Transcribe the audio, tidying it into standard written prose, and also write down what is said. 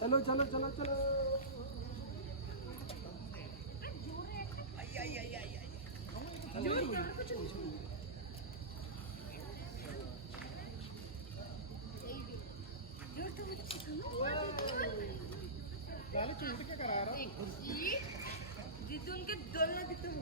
चलो चलो चलो चलो ਚੱਲ ਝੂਠ ਕੇ ਕਰਾ ਰਹਾ जितून के दोन ना तिथून